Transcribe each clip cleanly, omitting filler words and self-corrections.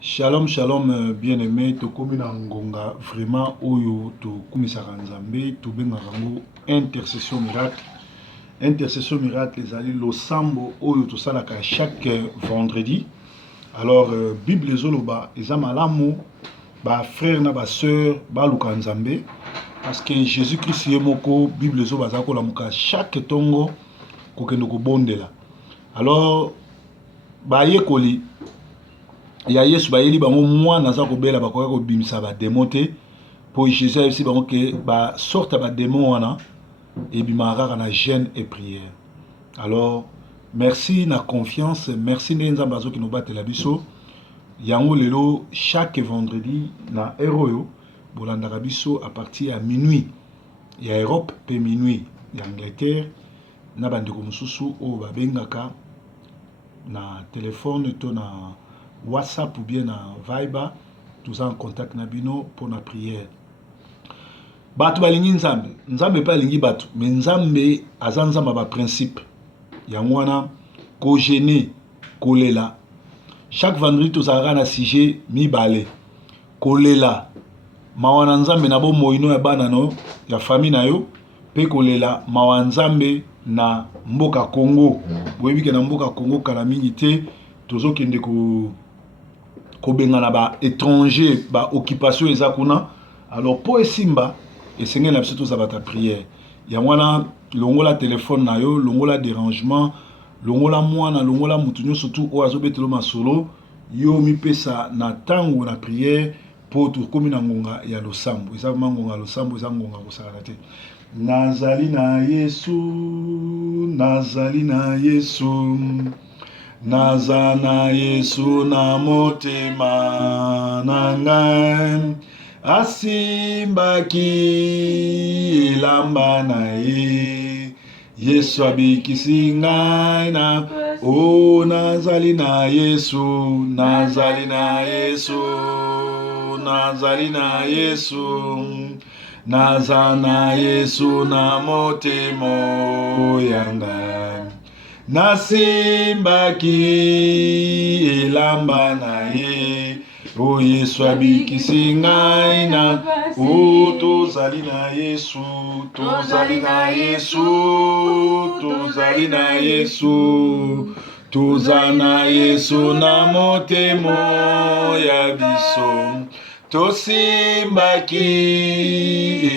Shalom, shalom, bien-aimé, tokomi na ngonga vraiment oyo tokumisaka nzambe tobengaka yango intercession miracle. Intercession miracle ezali losambo oyo tosalaka chaque vendredi. Alors Bible ezoloba eza malamu ba frère na ba sœur baluka nzambe parce que Jésus-Christ ye moko Bible ezoba za kolamuka chaque tongo kokende kobondela. Alors ba yekoli ya Yesu bayeli bango mwana aza kobela bakoka kobimisa ba démon te po Jésus ayebisi bango ke ba sorte ba démon wana ebimaka kaka na jeûne et prière. Alors merci na confiance, merci nde nzambe azoki no batela biso yango lelo chaque vendredi na heure oyo bolandaka biso à partir ya minuit ya Europe pe minuit ya Angleterre na bandeko mosusu oyo babengaka na téléphone to na WhatsApp ou bien na Viber, tous en contact na bino pour la prière. Batu balingi nzambe, nzambe pa lingi batu, mais nzambe azanzamba ba principe. Yangwana ko gêner, ko lela. Chaque vendredi tozalaka na sujet mibale. Ko lela. Mawana nzambe na bo moino ya bana no, ya famille na yo, pe ko lela mawa nzambe na mboka Congo. Boyebi ke na mboka Congo kala mingi te tozokende ko bengana ba étranger ba occupation eza kuna. Alors po esimba esengeli na biso tozala ta prière ya mwana longola téléphone na yo, longola dérangement, longola mwana, longola mutu nyonso tu oyo azobetelo masolo yo mipesa na tango na prière po tokomi na ngonga ya losambo. Eza ngonga ya losambo, eza ngonga kosala te. Nazali na Yesu, nazali na Yesu, naza na Yesu na motema na ngai, asimbaki elamba na ye, Yesu abikisi ngai na o nazali na Yesu, nazali na Yesu, nazali na Yesu, naza na Yesu na motema yanga, nasimbaki elamba na ye, o Yesu abikisi ngai na o tozali na Yesu, tozali na Yesu, tozali na Yesu, toza na Yesu na motema ya biso, tosimbaki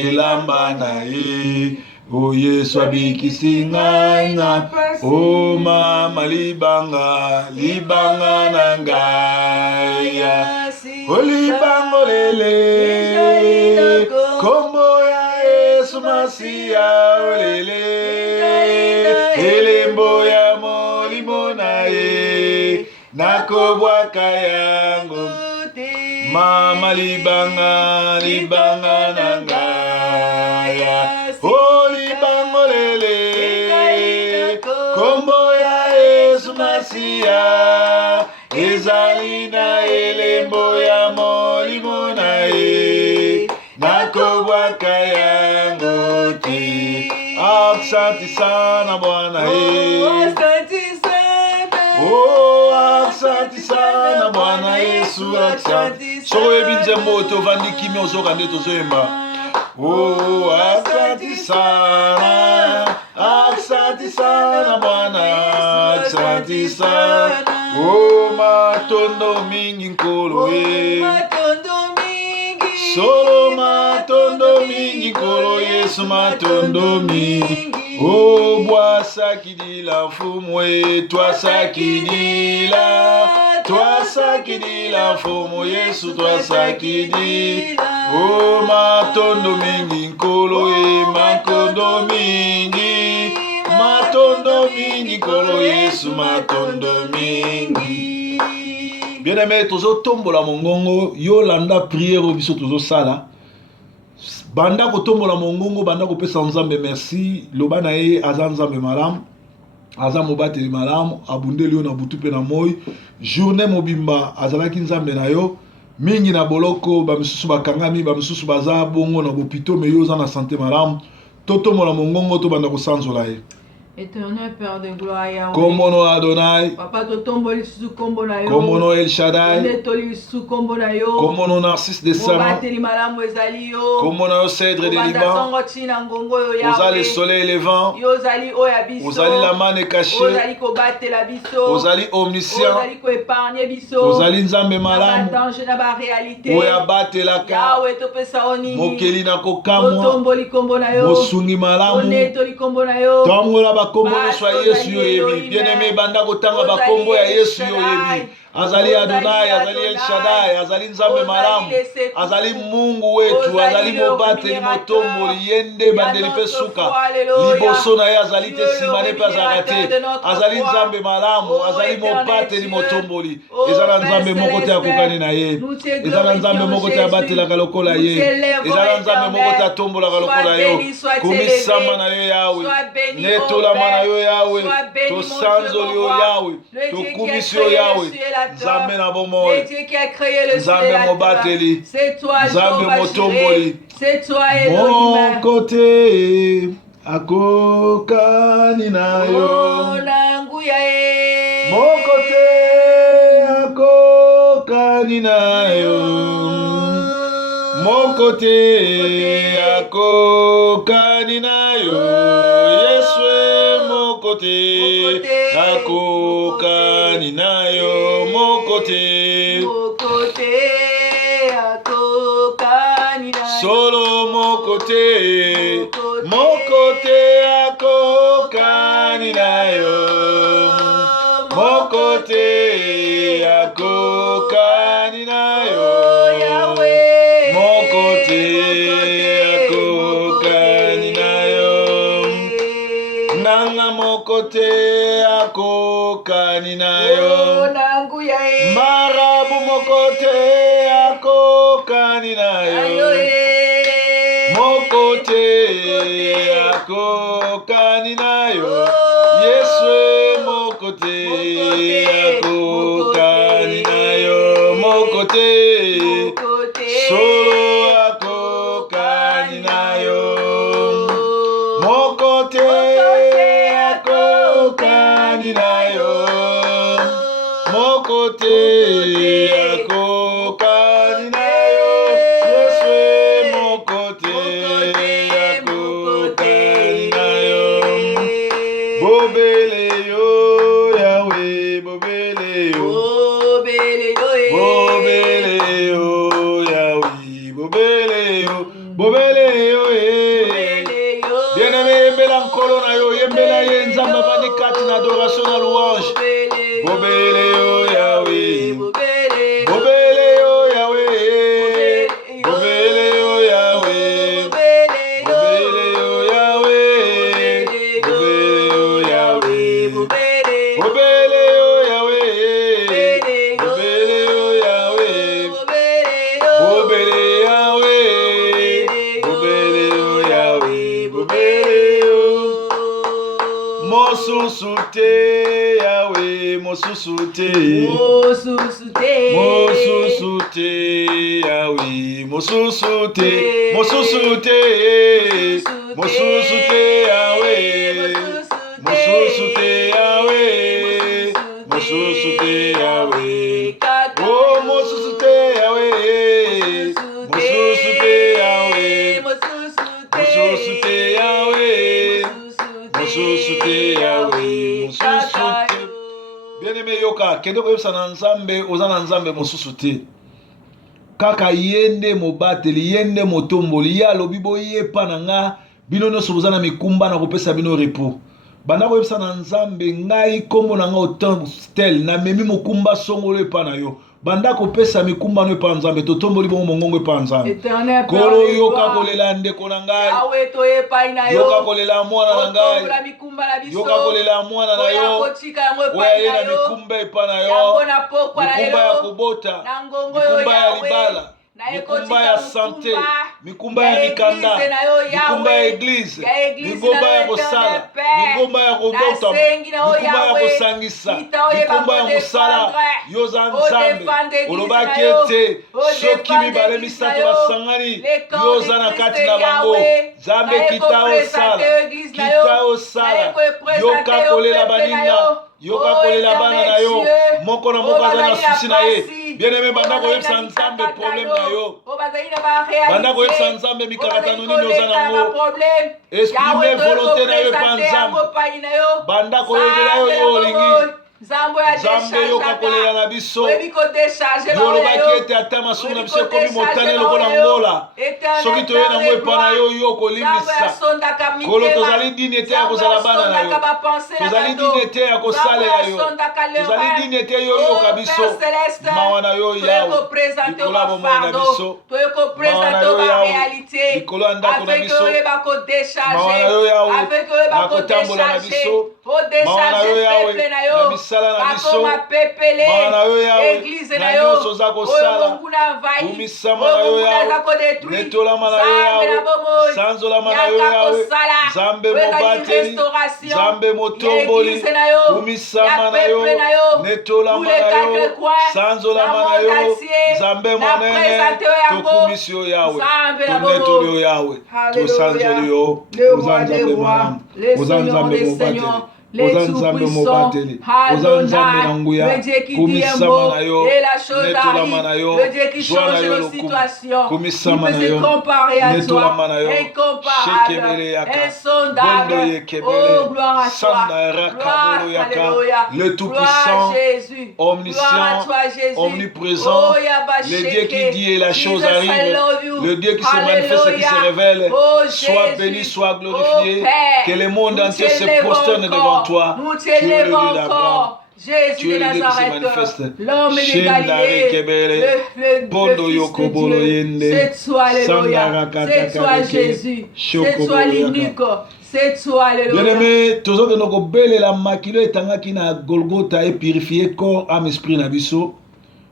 elamba na ye, o Yesu abikisi ngai na o mama libanga, libanga na ngai, o libango lele, kombo ya Yesu Masia olele, elembo ya molimo na ye, nakobwaka yango, mama libanga, libanga na ngai, o libango lele, kombo ya Yesu Masia, ezali na elembo ya molimo na ye, nakobwaka yango te. Asante sana Bwana ye, oh asante sana Bwana Yesu, asante. So ebinze moto vandiki mi ozoka nde tozoyemba. Oh asante sana Bwana, asante sana. Oh matondo mingi nkolo ye, solo matondo mingi nkolo Yesu, matondo mingi. Oh bwasakidila mfumu ye, twasakidila mfumu Yesu, twasakidila. Oh matondo mingi nkolo ye, matondo mingi, matondo mingi nkolo Yesu, matondo mingi. Bien-aimé, tozo tombola mongongo, yo landa prière biso tozo sala. Banda ko tombola mongongo, banda ko pesa nzambe merci, loba na ye aza nzambe malamu, aza mobateli malamu, abundeli yo na butu pe na moi, journée mobimba azalaki nzambe na yo, mingi na boloko, ba misusu bakangami, ba misusu baza bongo na bopito, me yo za na santé malamu, to tombola mongongo to banda ko sanzola ye. Éternel Père de gloire, Yahweh. Kombono Adonai. Papa totomboli sous kombo na yo. Kombono El Shaddai. Netoli sous kombo na yo. Kombono Narcisse de Salon. Mobateli malamu ezali yo. Kombono Cèdre de Liban. Ozali le soleil levant. Yozali oya biso. Ozali la manne cachée. Ozali ko batela biso. Ozali omniscient. Ozali ko épargner biso. Ozali nzambe malamu. Na danger na ba réalité. Oya batelaka. Yahweh topesa onini. Mokeli na kokamwa. Totomboli kombo na yo. Mosungi malamu. Onetoli kombo na yo. Tombola bakombo nyonso ya Yesu yo yebi. Bien-aimé banda kotanga bakombo ya Yesu yo yebi. Azali Adonai, azali El Shaddai, azali nzambe malamu, azali Mungu wetu, azali mobateli motomboli yende bandeli pe suka. Liboso na ye azali te simane pe azalaka te. Azali nzambe malamu, azali mobateli motomboli. Ezala nzambe moko te akokani na ye. Ezala nzambe moko te abatelaka lokola ye. Ezala nzambe moko te atombolaka lokola yo. Komisama na yo Yawe. Netolama na yo Yawe. Tosanzoli yo Yawe. Tokumisi yo Yawe. Nzambe na bomoi. Nzambe mobateli. Nzambe motomboli. Moko te akokani na yo. Moko te akokani na yo. Moko te akokani na yo. Yesu moko te akokani na yo. Moko te akokani na yo. Solo moko te akokani na yo. Moko te akokani na yo. Moko te akokani na yo. Nanga moko te akokani na yo. Marabu moko te akokani na yo. Moko te akokani na yo. Yesu moko te akokani na yo. Moko te solo akokani na yo. Moko te akokani na yo. Moko te akokani na yo. Yesu moko te akokani na yo. Bobele yo Yahweh, bobele yo. Bobele yo Yahweh, bobele yo. Bobele yo bien-aimé, yembela nkolo na yo, yembela ye nzamba bani kati na adoration na louange. Bobele yo Yahweh. Bobele yo Yahweh. Bobele yo Yahweh. Bobele yo Yahweh. Bobele yo Yahweh. Bobele yo Yahweh. Bobele yo Yahweh. Bobele Yahweh. Bobele yo Yahweh. Bobele yo. Mosusu te Yahweh, mosusu te. Mosusu te Yahweh, mosusu te. Mosusu te. Mosusu te Yahweh. Mosusu te Yahweh. Mosusu te Yahweh. Oh mosusu te Yahweh. Mosusu te Yahweh. Mosusu te Yahweh. Mosusu te Yahweh. Mosusu te. Bien-aimé yoka, kende koyebisa na nzambe, oza na nzambe mosusu te. Kaka yende mobateli, yende motomboli, ye alobi boyepa na nga, bino nyonso boza na mikumba na kopesa bino repos. Banda koyebisa na nzambe, ngai kombo na nga otel, na memi mokumba songolo epa na yo. Banda kopesa mikumba no epa nzambe, totomboli bongo mongongo epa nzambe. Kolo yoka kolela ndeko na ngai. Yoka kolela mwana na ngai. Yoka kolela mwana na yo. Oya ye na mikumba epa na yo. Mikumba ya kobota. Mikumba ya libala. Mikumba ya sante. mikumba ya mikanda, mikumba ya église, mikumba ya kosala, mikumba ya kobota, mikumba ya kosangisa, mikumba ya mosala, yoza nzambe, olobaki ete soki mibale misato basangani, yoza na kati na bango, Nzambe kita osala, yoka kolela baninga, yoka kolela bana na yo, moko na moko aza na susi na ye. Bien-aimé, banda koyebisa Nzambe problème na yo, banda koyebisa Nzambe mikakatano nini oza nango, exprime volonté na yo epa Nzambe, banda koyebela yo olingi. Nzambe yoka kolela na biso, yolobaki ete ata masumu na biso ekomi motane lokola ngola, soki toye nango epa na yo yo kolimbisa. Kolo tozali dini ete ya kozala bana na yo, tozali dini ete ya kosalela yo, tozali dini ete yo yoka biso, mawa na yo yawe, likolo ya bomoi na biso, mawa na yo yawe, likolo ya ndako na biso, mawa na yo yawe, na kotambola na biso, mawa na yo yawe, na misala na biso, mawa na yo yawe, na nyonso oza kosala, umisama na yo yawe, netolama na yo yawe, sanzolama na yo yawe, Nzambe mobateli, Nzambe motomboli, umisama na yo, netolama na yo, sanzolama na yo, Nzambe monene, tokumisi yo yawe, tonetoli yo yawe, tosanzoli yo, oza Nzambe malamu, oza Nzambe mobateli, oza Nzambe mobateli, oza Nzambe na nguya, kumisama na yo, netolama na yo, joa na yo lokumu, kumisama na yo, netolama na yo, shekebele yaka, bondo yekebele, sanda rakabolo yaka, le tout-puissant, omniscient, omniprésent, le Dieu qui dit et la chose arrive, le Dieu qui se manifeste et qui se révèle, soit béni, soit glorifié, que le monde entier se prosterne devant toi. Tu es le Dieu d'Abraham. Tu es le Dieu qui se manifeste. L'homme de Galilée, c'est toi Jésus, c'est toi l'unique, c'est toi le Bien-aimé, tous autres nous belle la makilo etangaki na Golgotha et purifier corps, âme, esprit na biso.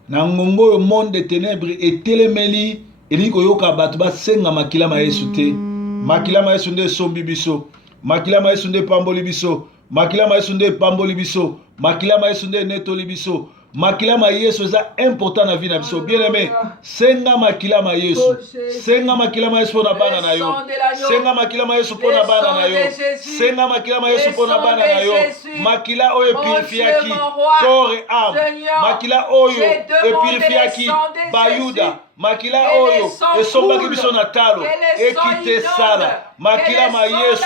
Na ngongo monde des ténèbres et telemeli eliko yoka batu ba senga makila ma Yesu te. Makila ma Yesu nde sombi biso. Makila ma Yesu nde pamboli biso. Makila ma Yesu nde pamboli biso. Makila ma Yesu nde netoli biso. Makila ma Yesu eza important na vie na biso. Bien aimé, senga makila ma Yesu. Senga makila ma Yesu pona bana na yo. Senga makila ma Yesu pona bana na yo. Senga makila ma Yesu pona bana na yo. Makila oyo purifiaki corps et âme. Makila oyo purifiaki bayuda. Makila oyo esombaki biso na talo ekite sala. Makila ma Yesu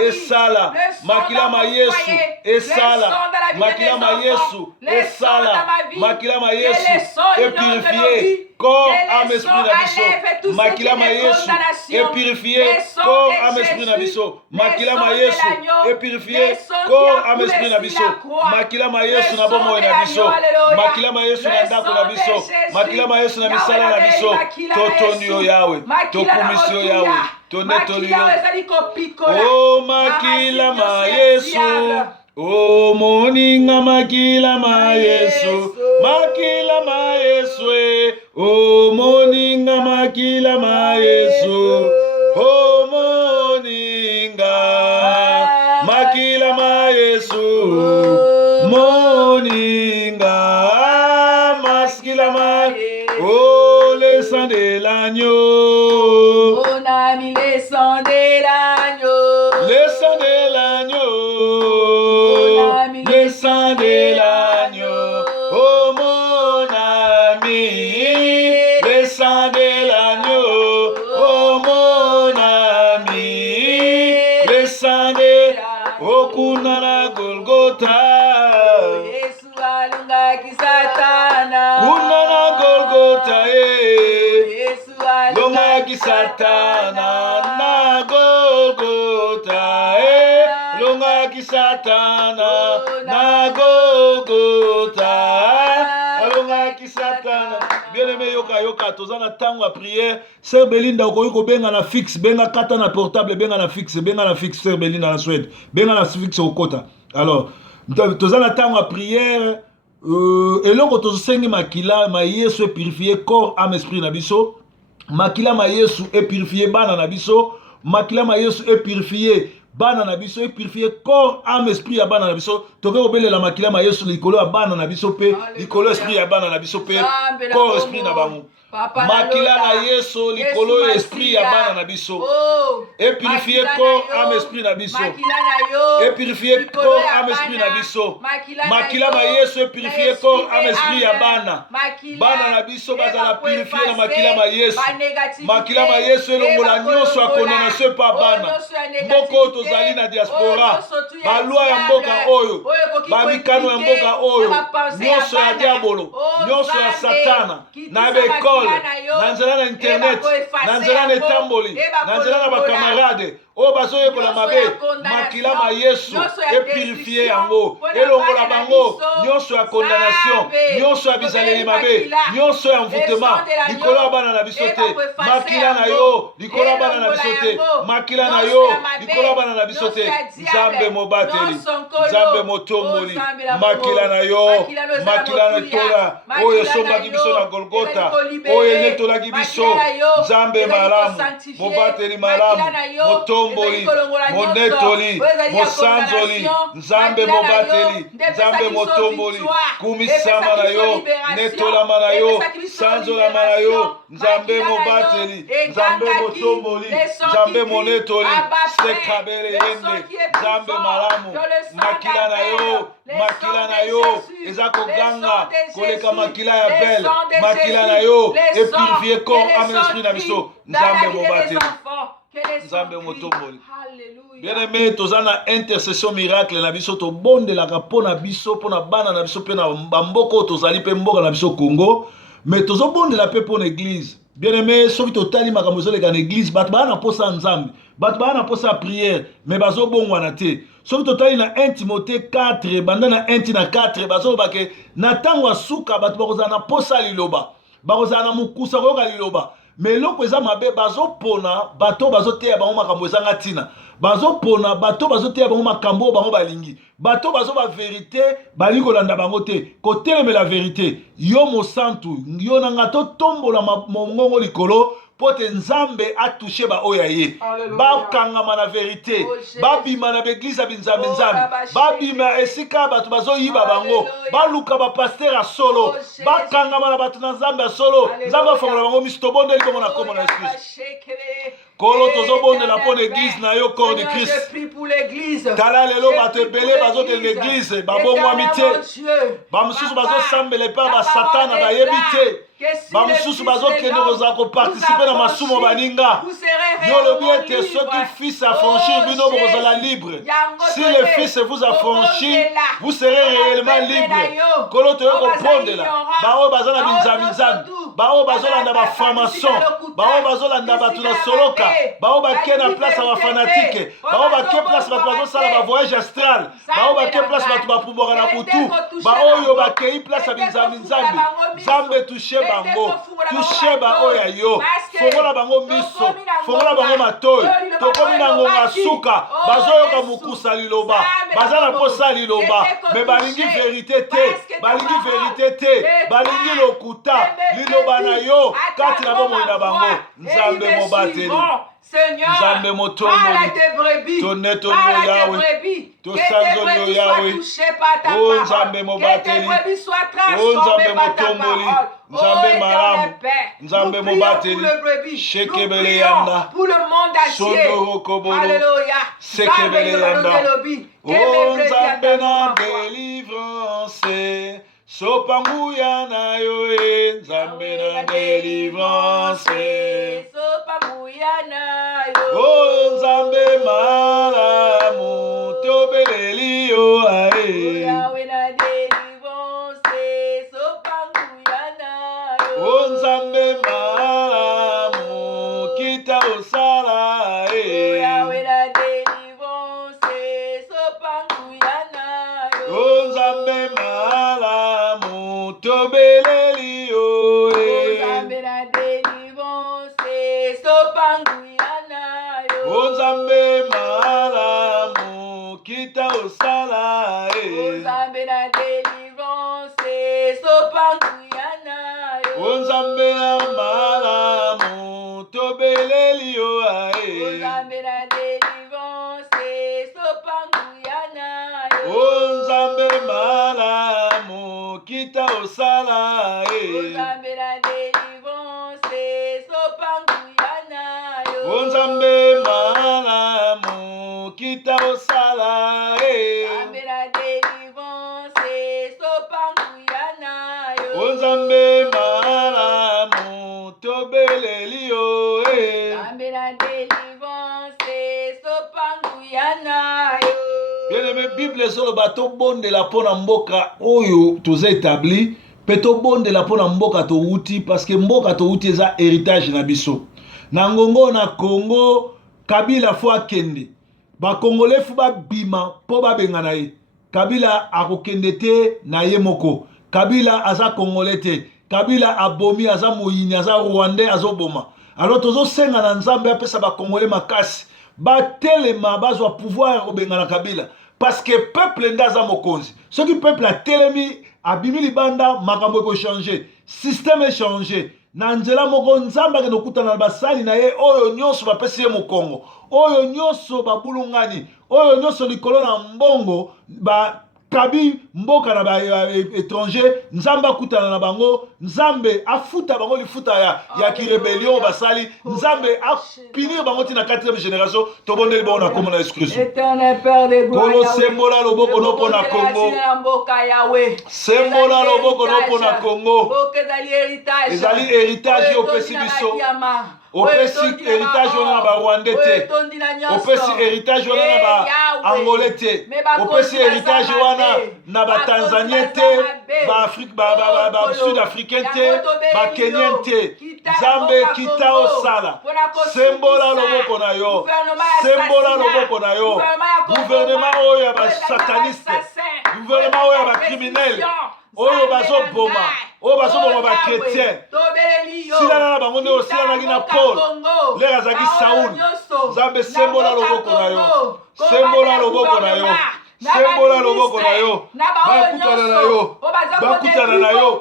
esala. Makila ma Yesu esala. Makila ma Yesu esala. Makila ma Yesu purifié corps, âme, esprit na biso. Makila ma Yesu purifié corps, âme, esprit na biso. Makila ma Yesu purifié corps, âme, esprit na biso. Makila ma Yesu na bomoi na biso. Makila ma Yesu na ndako na biso. Makila ma Yesu na misala na biso. Totoni yo yawe, tokumisi yo yawe, tonetoli yo. Oh makila ma Yesu, oh moninga makila ma Yesu, makila ma Yesu, oh moninga makila ma Yesu, oh moninga makila ma Yesu, moninga maskila ma oh le sang de l'agneau, on a mis le sang de l'agneau, le sang de l'agneau, le sang de l'agneau, oh mon ami, le sang de l'agneau, oh mon ami, le sang de oh kunana Golgotha, Yesu alungaki Satana, kunana Golgotha, Yesu longaki Satana na Golgotha, longaki Satana na Golgotha, longaki Satana. Bien-aimé, yoka toza na tango a prière. Sœur Belinda okoki kobenga na fixe, benga kata na portable, benga na fixe, Sœur Belinda na Suède, benga na fixe okota. Alors, toza na tango a prière. Eloko tozosengi makila ma Yesu purifier corps, âme, esprit na biso. makila ma Yesu et purifier bana na biso, makila ma Yesu et purifier bana na biso, et purifier corps, âme, esprit ya bana na biso. Toke obelela makila ma Yesu likolo ya bana na biso pe, likolo esprit ya bana na biso pe, corps esprit na bango. Makila na Yesu likolo esprit ya bana na biso. Et purifier corps, âme, esprit na biso. Et purifier corps, âme, esprit na biso. Makila ma Yesu et purifier corps, âme, esprit ya bana. Bana na biso bazala purifier na makila ma Yesu. Makila ma Yesu elongola nyonso ya condamnation pa bana. Mboko tozali na diaspora. Balwa ya mboka oyo. Babikano ya mboka oyo. Nyonso ya diabolo. Nyonso ya satana. Na bekole. Na nzela na internet. Na nzela na etamboli. Na nzela na bakamarade. O bazo yekola mabe. Makila ma Yesu et purifier yango. Elongola bango. Nyonso ya condamnation. Nyonso ya bizaleli mabe. Nyonso ya mvutema. Likolo bana na bisote. Makila na yo. Likolo bana na bisote. Makila na yo. Likolo bana na bisote. Nzambe mobateli. Nzambe motomboli. Makila na yo. Makila na tola. Oyo sombaki biso na Golgota. Oyo netolaki biso. Nzambe malamu. Mobateli malamu. Motomboli. Monetoli. Mosanzoli. Nzambe mobateli. Nzambe motomboli. Kumisama na yo. Netolama na yo. Sanzolama na yo. Nzambe mobateli. Nzambe motomboli. Nzambe monetoli. Sekabele yende. Nzambe malamu. Makila na yo. Makila na yo. Eza koganga. Koleka makila ya belle. Makila na yo. Et purifier corps, âme, esprit na biso. Nzambe mobateli. Nzambe motomboli. Bien-aimé, tozana intercession miracle na biso to bondelaka pona biso pona bana na biso pe na bamboko tozali pe mboka na biso Congo, mais tozo bondela pe pona église. Bien-aimé, soki totali makambo ezoleka na église, bato bana posa nzambe, bato bana posa prière, mais bazo bongwana te. Soki totali na 1 Timothée 4, banda na 1 na 4, bazo bake na tango asuka bato bakozala na posa liloba, bakozala na mukusa koyoka liloba. Mais loko eza mabe bazopona bato bazoteya bango makambo ezanga ntina, bazopona bato bazoteya bango makambo bango balingi, bato bazoba vérité balingi kolanda bango te, kotelemela vérité. Yo mosantu yo nanga totombola mongongo likolo pote nzambe atouche ba oya ye, bakangama na vérité, babima na beglise ya binzambe nzambe, babima esika bato bazoyiba bango, baluka bapaster a solo, bakangama na bato na nzambe ya solo, nzambe afongola bango miso tobondeli bongo na kombo na Yesu. Kolo tozobondela mpo na église na yo corps de Christ. Tala lelo bato ebele bazokende l'église babongwami te, bamosusu bazosambela epai basatana bayebi te, bamosusu bazokende kozala koparticipe na masumo baninga. Yo lobi ete soki fils affranchir bino bokozala libre. Si le fils vous affranchit, vous serez réellement libre. Kolo toyo kopondela baoyo baza na binzambi, baoyo bazolanda baformation, baoyo bazolanda bato na soloka, baoyo bake na place ya bafanatike, baoyo bake place bato bazosala bavoyage astral, baoyo bake place bato bapumbwaka na butu, baoyo bakei place ya binzambi nzambe. Nzambe touche bango, touche baoyo ya yo, fongola bango miso, fongola bango matoyi. Tokomi na ngonga suka, bazoyoka mukusa liloba, baza na posa liloba, me balingi vérité te, balingi vérité te, balingi lokuta liloba na yo kati na bomoi na bango. Nzambe mobateli, Nzambe motomboli, tonetoli yo Yahweh, tosanzoli yo Yahweh. O Nzambe mobateli, o Nzambe motomboli, Nzambe malamu, Nzambe mobateli, shekebele yanda, sondoro kobolo, sekebele yanda. O Nzambe na délivrance, sopanguya na yo e, Nzambe na délivrance. O Nzambe malamu, tobeleli yo ae. O Nzambe malamu, kita osala e. O Nzambe malamu, tobeleli yo e. O Nzambe malamu, kita osala e. O Nzambe malamu, tobeleli yo ae. Nzambe na délivrance, sopanguyana yo. O Nzambe malamu kita osala Nzambe na délivrance, sopanguyana yo. O Nzambe malamu kita osala Nzambe na délivrance, sopanguyana yo. O Nzambe malamu tobeleli yo Nzambe na délivrance, sopanguyana yo. Bien-aimé, Bible ezoloba tobondela mpona mboka oyo toza établi mpe tobondela mpona mboka touti parce que mboka touti eza héritage na biso. Na ngongo na Congo, Kabila fo akende. Bakongole fu babima mpo babengana ye. Kabila akokende te na ye moko. Kabila aza Congolais te. Kabila abomi aza moyini aza Rwandais azoboma. Alors tozosenga na Nzambe apesa bakongole makasi. Batelema bazwa pouvoir kobengana Kabila. Parce que peuple ndaza mokonzi. Ce qui peuple a telemi abimi libanda makambo eko changer. Système est changé. Na nzela moko Nzambe akende okutana na basali na ye oyo nyonso bapesi ye mokongo. Oyo nyonso babulungani. Oyo nyonso likolo na mbongo kabi mboka na ba étranger. Nzambe akutana na bango. Nzambe afuta bango lifuta ya ki rébellion basali. Nzambe apinir bango tina 4e génération. Tobondeli bango na kombo na Yesu Kristo. Éternel Père de gloire. Kolo sembola loboko no pona Congo. Sembola loboko no pona Congo. Ezali héritage yo pesi biso. Opesi héritage wana na ba Rwandais te. Opesi héritage wana na ba Angolais te. Opesi héritage wana na ba Tanzanien te, ba Afrique ba Sud Africain te, ba Kenyan te. Nzambe kita osala. Sembola loboko na yo. Sembola loboko na yo. Gouvernement oyo ya ba sataniste. Gouvernement oyo ya ba criminel. Oyo bazoboma. Oyo bazoboma ba chrétien. Silana na bango nde osilanaki na Paul. Lera azalaki Saul. Nzambe sembola loboko na yo. Sembola loboko na yo. Sembola loboko na yo. Bakutana na yo. Bakutana na yo.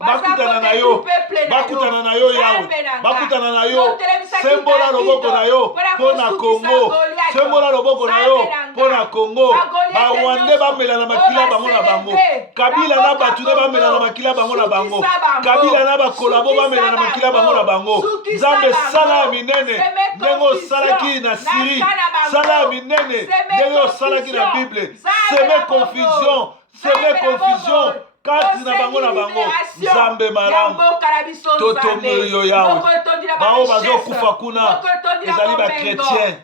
Bakutana na yo. Bakutana na yo yawe. Bakutana na yo. Sembola loboko na yo pona Congo. Sembola loboko na yo pona Congo. Ba Rwandais bamela na makila bango na bango. Kabila na batu ne bamela na makila bango na bango. Kabila na bakolabo bamela na makila bango na bango. Nzambe sala minene ndenge osalaki na Syrie. Sala minene ndenge osalaki na Bible. Seme confusion. Seme confusion. Kati na bango Nzambe malamu totomeli yo yawe bao bazokufa kuna ezali ba chrétien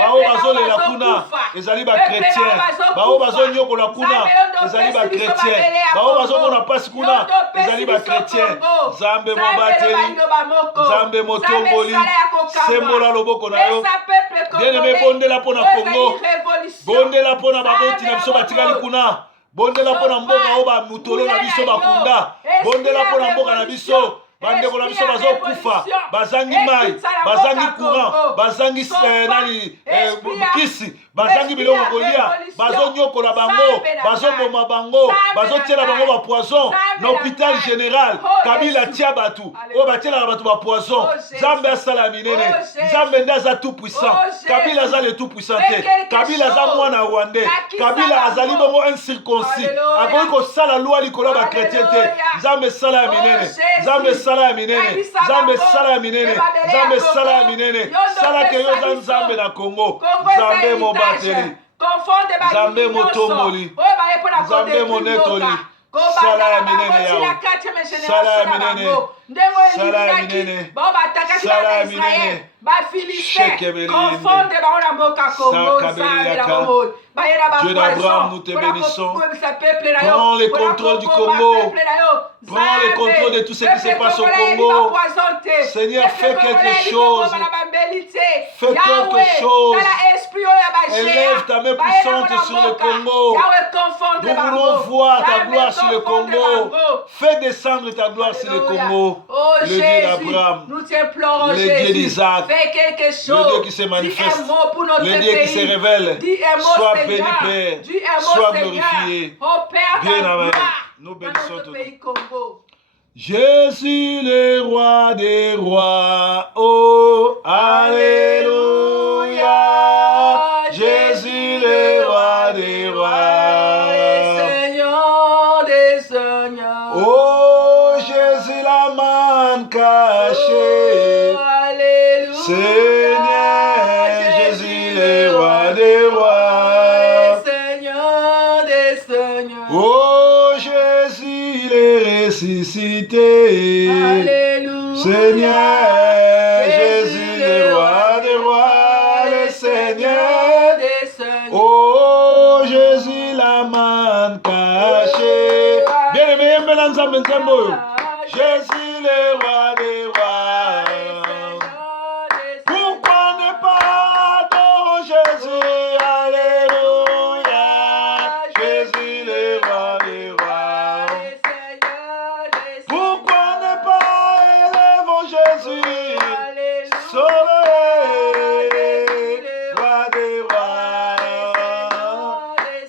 bao bazolela kuna ezali ba chrétien bao bazonyokola kuna ezali ba chrétien bao bazomona pasi kuna ezali ba chrétien. Nzambe mobateli Nzambe motomboli sembola loboko na yo bien-aimé bondela mpona Congo bondela mpona baboti na biso batikali kuna bondela mpona mboka oyo bamutolo na biso bakunda bondela mpona mboka na biso bandeko na biso bazokufa bazangi mai bazangi courant bazangi kisi bazangi biloko kolia bazonyokola bango bazoboma bango bazotiela bango bapoison na hôpital général. Kabila tia batu oyo batielaka bato bapoison. Nzambe asala minene. Nzambe nde aza tout puissant. Kabila aza le tout puissant te. Kabila aza mwana Rwandais. Kabila azali bongo incirconcis akoki kosala lwa likolo ya bakretien te. Nzambe sala ya minene. Nzambe sala ya minene. Nzambe sala ya minene. Nzambe sala ya minene. Sala ke yo za Nzambe na Congo. Nzambe mobateli. Nzambe motomboli. Nzambe monetoli. Sala ya minene yawe. Sala ya minene. Sala ya minene. Sala ya minene. Dieu d'Abraham, nous te bénissons. Prends le contrôle du Congo. Prends le contrôle de tout ce qui se passe au Congo. Seigneur, fais quelque chose. Fais quelque chose. Élève ta main puissante sur le Congo. Nous voulons voir ta gloire sur le Congo. Fais descendre ta gloire sur le Congo. Le Dieu d'Abraham, le Dieu d'Isaac, le Dieu qui se manifeste, le Dieu qui se révèle. Sois béni, Père. Sois glorifié. Bien, amen. Nous bénissons tout. Je suis le roi des rois. Oh, ah. manne cachée. Alléluia. Seigneur Jésus, le roi des rois. Seigneur des seigneurs. Oh Jésus, le ressuscité. Alléluia. Seigneur Jésus, le roi des rois, le Seigneur des seigneurs. Oh Jésus, la manne cachée. Bien-aimé, Jésus, le roi des rois. Pourquoi ne pas adorer Jésus? Alléluia. Jésus, le roi des rois. Pourquoi ne pas élever Jésus? Soleil, roi des rois.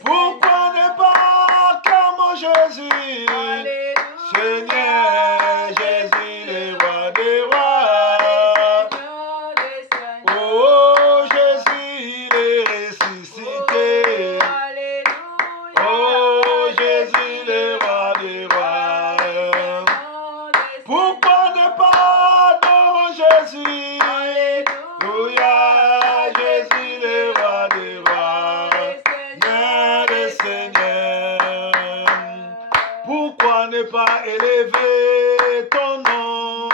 Pourquoi ne pas acclamer Jésus? Seigneur Jésus, le roi des rois. Oh Jésus, le ressuscité. Oh Jésus, le roi des rois. Pourquoi ne pas adorer Jésus? Alléluia, Jésus, le roi des rois. Seigneur des seigneurs. Pourquoi ne pas élever ton nom?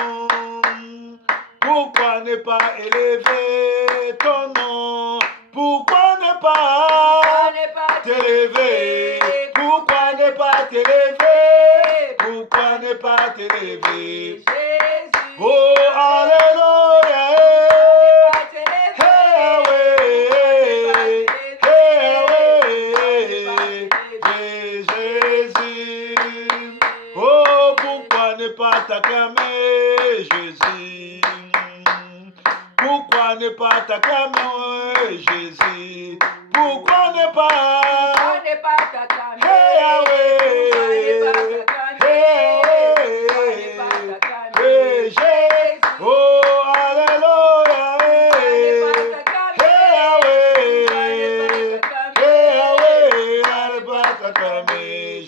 Pourquoi ne pas élever ton nom? Pourquoi ne pas t'élever? Pourquoi ne pas t'élever? Pourquoi ne pas t'élever? Oh, alléluia. Jésus. Oh, pourquoi ne pas t'acclamer, Jésus? Pourquoi ne pas t'acclamer, Jésus? Pourquoi ne pas Oh, alléluia.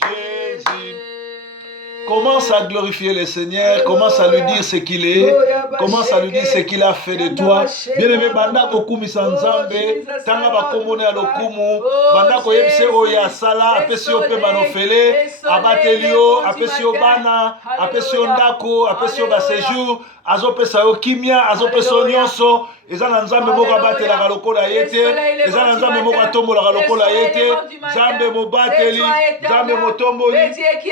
Jésus. Commence à glorifier le Seigneur, commence à lui dire ce qu'il est, commence à lui dire ce qu'il a fait de toi. Bien-aimé, banda kokumisa nzambe, tanga bakomone ya lokumu, banda koyebise oya sala, apesi yo pe manofele, abateli yo, apesi yo bana, apesi yo ndako, apesi yo ba séjour, azopesa yo kimia, azopesa yo nyonso, eza na nzambe moko abatelaka lokola ye te, eza na nzambe moko atombolaka lokola ye te, nzambe mobateli, nzambe motomboli,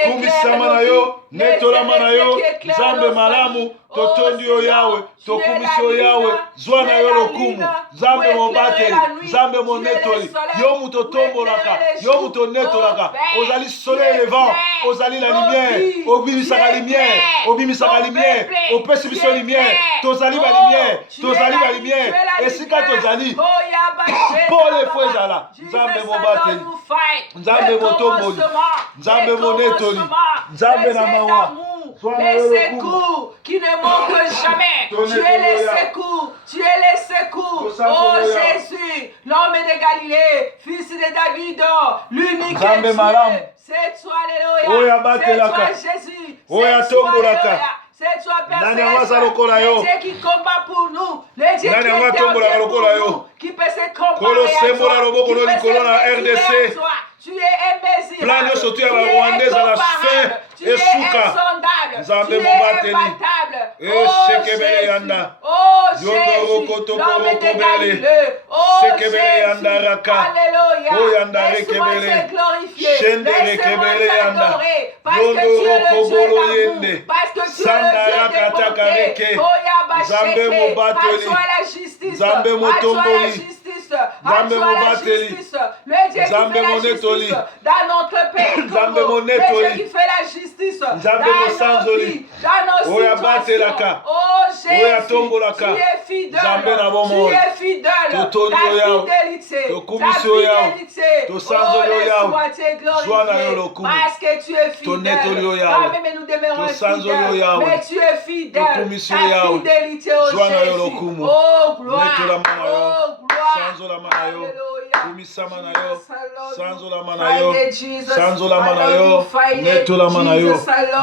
kumisama na yo, netolama na yo, nzambe malamu, totondi yo yawe, tokumisi yo yawe, zwa na yo lokumu, nzambe mobateli, nzambe monetoli, yo muto tombolaka, yo muto netolaka, ozali soleil levant, ozali la lumière, obimisaka lumière, obimisaka lumière, opesi biso lumière, tozali ba lumière, tozali ba lumière, esika tozali, pole fo ezala, nzambe mobateli, nzambe motomboli, nzambe monetoli, nzambe na mawa. Les secours qui ne manquent jamais. Tu es les secours. Tu es les secours. Oh Jésus, l'homme de Galilée, fils de David, l'unique Dieu. C'est toi, alléluia. C'est toi, Jésus. C'est toi, alléluia. C'est toi, Père Céleste, le Dieu qui combat pour nous, le Dieu qui est pour nous, qui peut se comparer à toi, qui peut se mesurer à toi. Tu es imbécile, tu es incomparable, tu es insondable, tu es imbattable. Oh Jésus, l'homme de Galilée, oh Jésus, alléluia, laisse-moi te glorifier, laisse-moi t'adorer, parce que tu es le Dieu d'amour, parce que tu es le Dieu de bonté, oh Yabasheke, à toi la justice, à toi la justice, à toi la justice, le Dieu qui fait la justice dans notre pays, le Dieu qui fait la justice dans nos vies, dans nos situations. Oh Jésus, tu es fidèle, tu es fidèle, ta fidélité, oh laisse-moi te glorifier, parce que tu es fidèle, toi-même nous demeurons fidèles, mais tu es fidèle, ta fidélité, oh Jésus, oh gloire,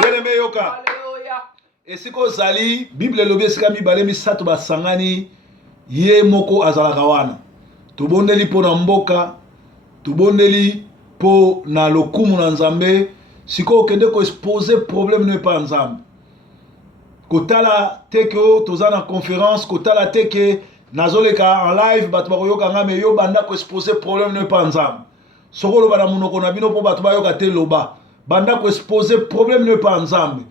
Bien-aimé yoka. esika ozali bible elobi esika mibale misato basangani ye moko azalaka wana. Tobondeli mpo na mboka, tobondeli mpo na lokumu na Nzambe, siko okende ko expose problème ne pas Nzambe. Kotala teke o toza na conférence, kotala teke nazoleka en live bato bakoyoka ngame yo banda ko expose problème ne pas Nzambe. Soko loba na munoko na bino po bato bayoka te loba, banda ko expose problème ne pas Nzambe.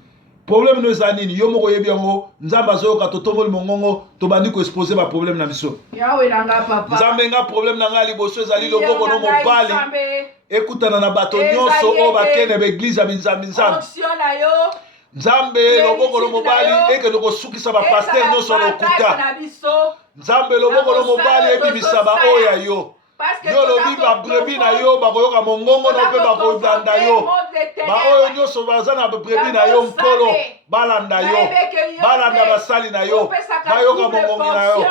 Problème no zanini yo moko yebi yango Nzambe azoyoka totomboli mongongo to bandi ko expose ba problème na biso. Yawe nanga papa. Nzambe nga problème na nga liboso ezali loboko no mobali. Ekutana na bato nyonso o bakene be église ya Nzambe. Nzambe loboko no mobali ekende kosukisa ba pasteur nyonso lokuta. Nzambe loboko no mobali ebibisa ba oya yo. Yo lobi ba brebi na yo bakoyoka mongongo no pe bakoyanda yo. Ba oyo nyonso baza na brebi na yo nkolo balanda yo. Balanda basali na yo. Bayoka mongongo na yo.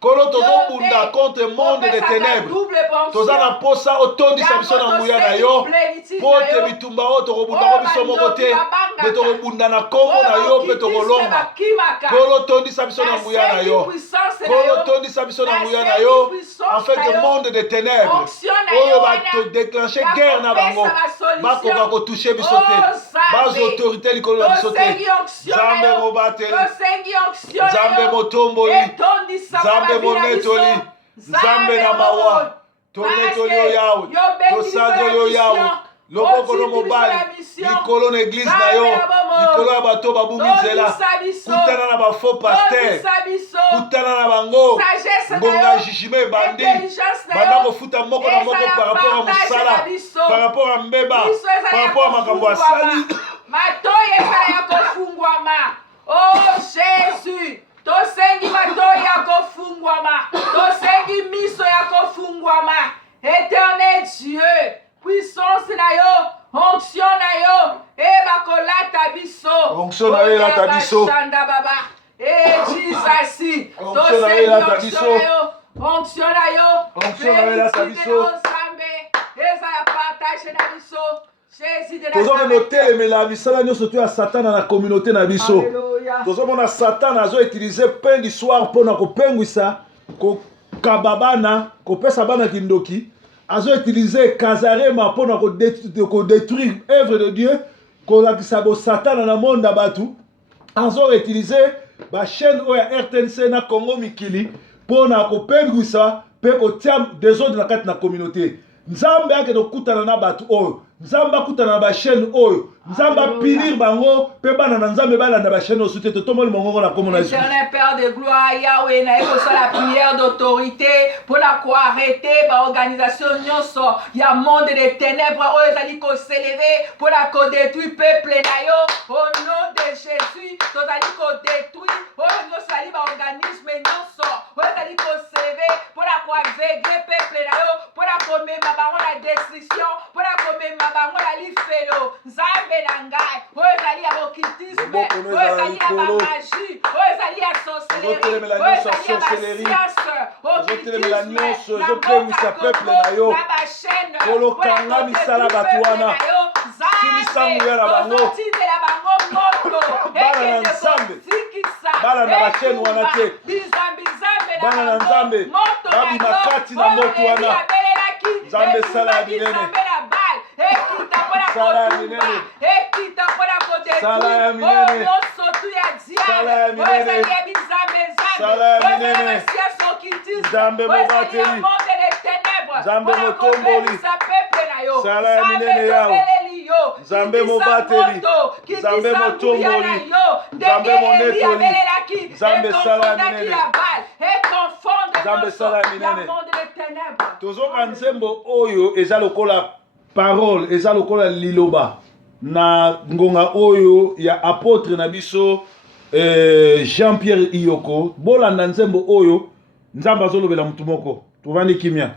Kolo tozobunda contre monde de ténèbres. Tozana posa otondisa biso na nguya na yo. Pote bitumba o tokobunda ko biso moko te. Me tokobunda na kombo na yo pe tokolonga. Kolo tondisa biso na nguya na yo. Kolo tondisa biso na nguya na yo. En fait que monde de ténèbres. Oyo ba te déclencher guerre na bango. Bakoka ko toucher biso te. Baz autorité likolo na biso te. Zambe mobateli. Zambe motomboli. Zambe monetoli, Zambe na mawa, tonetoli yo yawe, tosando yo yawe, loboko no mobali, likolo na église na yo, likolo ya bato babungi nzela, kutana na ba faux pasteur, kutana na bango, ngonga jijime bandi, banda kofuta moko na moko par rapport à musala, par rapport à mbeba, par rapport à makambo asali. Matoye ya kofungwama. Oh Jésus. Tosengi matoyi ya kofungwama. Tosengi miso ya kofungwama. Éternel Dieu, puissance na yo, onction na yo, bakolata biso. Onction na yo lata biso. Baba. Jesus. Tosengi onction na yo, onction na yo. Onction na yo lata biso. Eza ya partage na biso. Tozo notelemela misala nyonso to ya Satan na communauté na biso. Tozo mona Satan azo utiliser pain du soir mpona kopengwisa ko kababana kopesa bana kindoki. Azo utiliser kazarema mpona ko détruire œuvre de Dieu ko lakisa bo Satan na monde abatu. Azo utiliser ba chaîne oya RTNC na Congo Mikili mpona kopengwisa pe ko tia désordre na kati na communauté. Nzambe yake dokutana na batu oyo. Nzambe akutana na ba chaîne oyo. Nzambe pinir bango pe bana na Nzambe balanda ba chaîne oyo te tomoli mongongo na komo na Jésus. Éternel Père de gloire, Yahweh na eko la prière d'autorité pour la ko arrêter ba organisation nyonso ya monde des ténèbres oyo ezali ko s'élever pour la ko détruire peuple na yo au nom de Jésus. Tozali ko détruire oyo nyonso ali ba organisme nyonso oyo ezali ko s'élever pour la ko aveugler peuple na yo pour la ko mema bango la destruction pour la ko mema bango la lifelo. Nzambe na ngai oyo ezali ya occultisme oyo ezali ya magie oyo ezali ya sorcellerie oyo ezali ya science occultisme na mboka peuple na yo kolokanga misala bato wana silisango ya na bango ozotindela bango moto bana na Nzambe bana na bachaîne wana te bana na Nzambe babima kati na moto wana Nzambe sala ya binene sala ya minene sala ya minene sala ya minene sala ya minene Nzambe mobateli Nzambe motomboli sala ya minene yawe Nzambe mobateli Nzambe motomboli Nzambe monetoli Nzambe sala ya minene Nzambe sala ya minene tozoka nzembo oyo eza lokola parole eza lokola liloba na ngonga oyo ya apôtre na biso Jean-Pierre Iyoko bolanda nzembo oyo Nzambe azolobela mutu moko tovandi kimia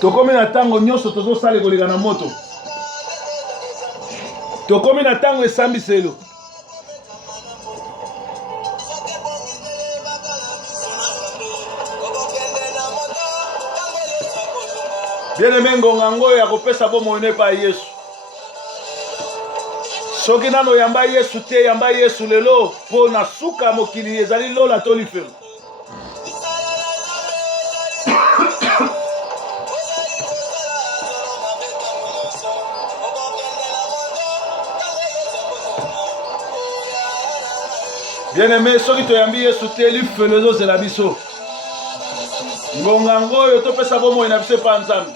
tokomi na tango nyonso tozosala koleka na moto tokomi na tango esambiselo bien-aimé ngonga ngo ya kopesa bomoi ne pa Yesu. Soki nano yamba Yesu te yamba Yesu lelo po na suka mokili ezali lola to lifelo. Bien-aimé, soki toyambi Yesu te lifelo ezozela biso. Ngonga ngoyo topesa bomoi na biso pa Nzambe.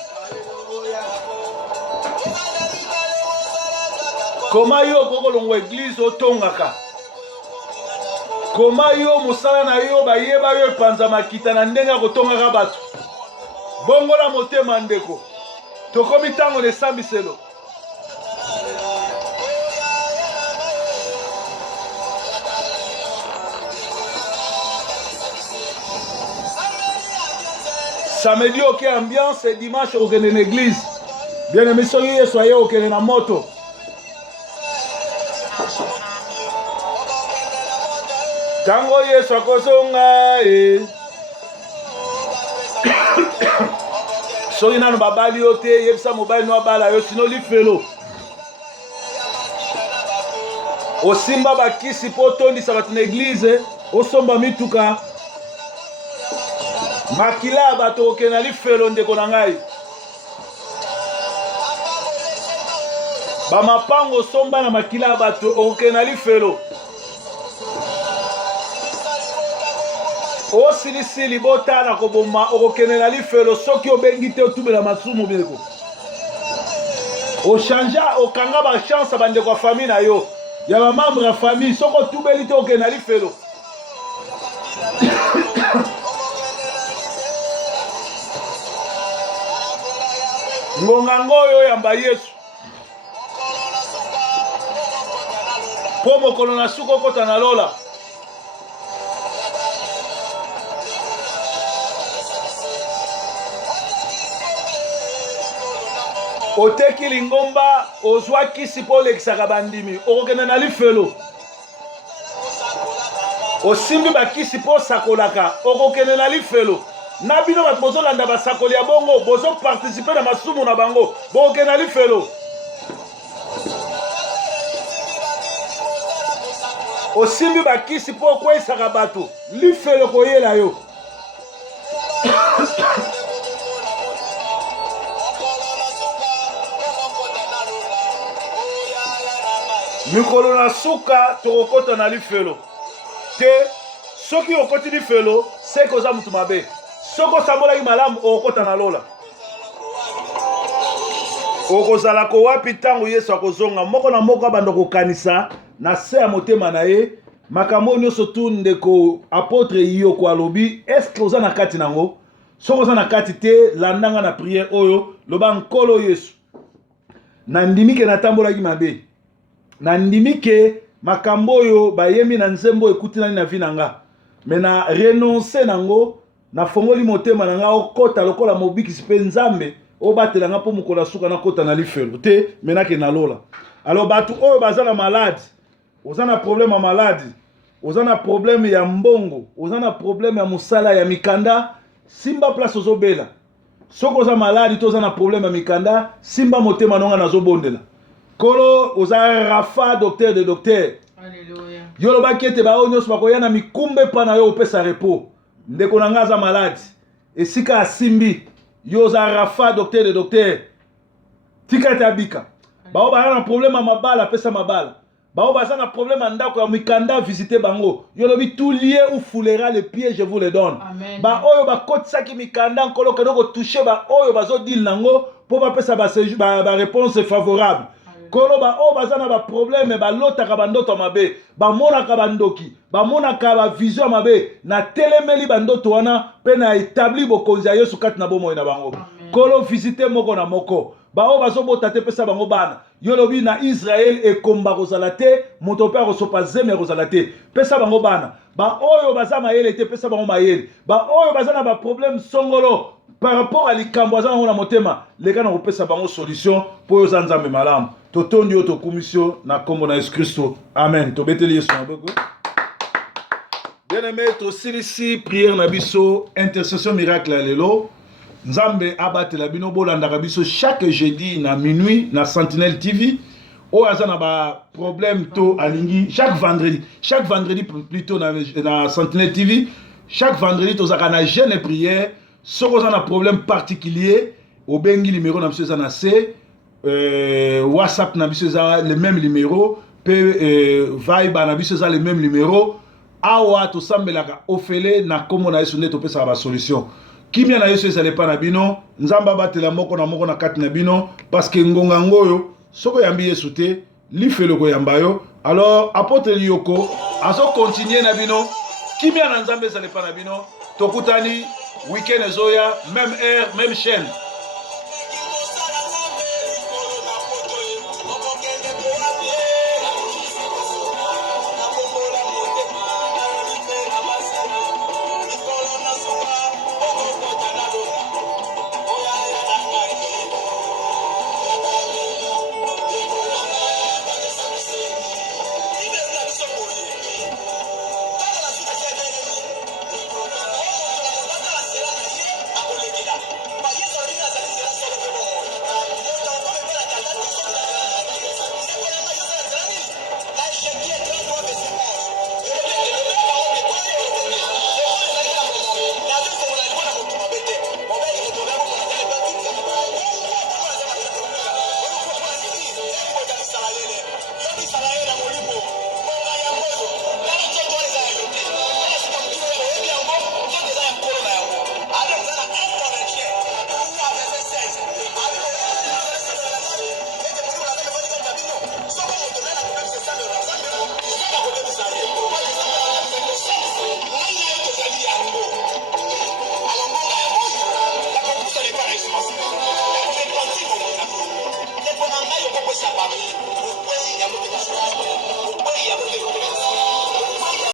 Koma yo kokolongo église otongaka. Koma yo musala na yo bayeba yo epanza makita na ndenge kotongaka bato. Bongo na motema ndeko. Tokomi tango de sambiselo. Samedi ok ambiance et dimanche ok en église. Bien aimé soyez soyez ok na moto. Tango Yesu akozonga soki nano babali yo te yebisa mobali no abala yo sino lifelo osimba bakisi po tondisa bato na eglize osomba mituka makila bato okena lifelo ndeko na ngai bamapango osomba na makila bato okena lifelo osilisili botana koboma okokene na lifelo soki obengi te otubela masumu bileko ochangea okanga bachance bandeko ya famille na yo ya bamembre ya famille soki otubeli te okene na lifelo ngonga ngoyo oyamba Yesu po mokolo na suka okota na lola oteki lingomba ozwa kisi po olekisaka bandimi okokende na lifelo osimbi bakisi po osakolaka okokende na lifelo na bino bato bozolanda basakoli ya bongo bozoparticipe na masumu na bango bokokende na lifelo osimbi bakisi po okweyisaka bato lifelo koyela yo mikolo na suka tokokota na lifelo te soki okoti lifelo seke oza mutu mabe soki osambolaki malamu okokota na lola okozala kowapi ntango Yesu akozonga moko na moko abanda kokanisa na se ya motema na ye makambo nyonso tu ndeko apôtre Yoko alobi eske oza na kati nango soki oza na kati te landanga na priere oyo loba nkolo Yesu nandimi ke natambolaki mabe nandimi ke makambo oyo bayemi na nzembo ekuti nani na vi na nga me na renonce nango na fongoli motema na nga okota lokola mobikisi mpe Nzambe obatela nga mpo mokolo ya suka nakota na lifelo te menake na lola alors bato oyo baza na malade oza na problème ya maladi oza na problème ya mbongo oza na problème ya mosala ya mikanda simba place ozobela soki oza maladi to oza na problème ya mikanda simba motema nonga nazobondela kolo oza Rafa docteur de docteur Alléluia. yo lobaki ete baoyo nyonso bakoya na mikumbe mpa na yo opesa repos ndeko na nga aza maladi esika asimbi yo oza Rafa docteur de docteur tika ete abika bao baza na problème ya mabala apesa mabala bao baza na problème ya ndako ya mikanda visite bango yo lobi tout lié où foulera le pied je vous le donne baoyo bakotisaki mikanda nkolo kende kotouche baoyo bazodile nango mpo bapesa baréponse favorable kolo baoyo baza na baproblème balotaka bandoto mabe bamonaka bandoki bamonaka bavision mabe na telemeli bandoto wana mpe na établi bokonzi ya Yesu kati na bomoi na bango kolo visite moko na moko baoyo bazobota te pesa bango bana yo lobi na Israël ekomba kozala te moto mpe akosopa zeme kozala te pesa bango bana baoyo baza mayele te pesa bango mayele baoyo baza na baproblème songolo par rapport à likambo aza nango na motema leka na kopesa bango solution mpo oyo oza Nzambe malamu totondi oyo tokumisio na kombo na Yesu Kristo amen tobeteli Yesu maboko bien aimé tosilisi prière na biso intercession miracle ya lelo Nzambe abatela bino bolandaka biso chaque jeudi na minuit na Sentinelle TV. O azana ba problème to alingi chaque vendredi plutôt na Sentinelle TV. Chaque vendredi tozaka na jeûne et prière. Soko za na problème particulier au bengi numéro na biso za na C WhatsApp na biso za le même numéro Viber na biso za le même numéro. Awa to sambelaka ofele na komo na yesu nde topesa ba solution. Kimia na yesu ezale pa na bino, nzamba batela moko na kati na bino parce que ngonga ngoyo soko yambi yesu te, lifelo ko yamba yo. Alors apôtre Yoko azo continuer na bino, kimia na nzambe ezale pa na bino, tokutani week-end ezoya, même heure, même chaîne.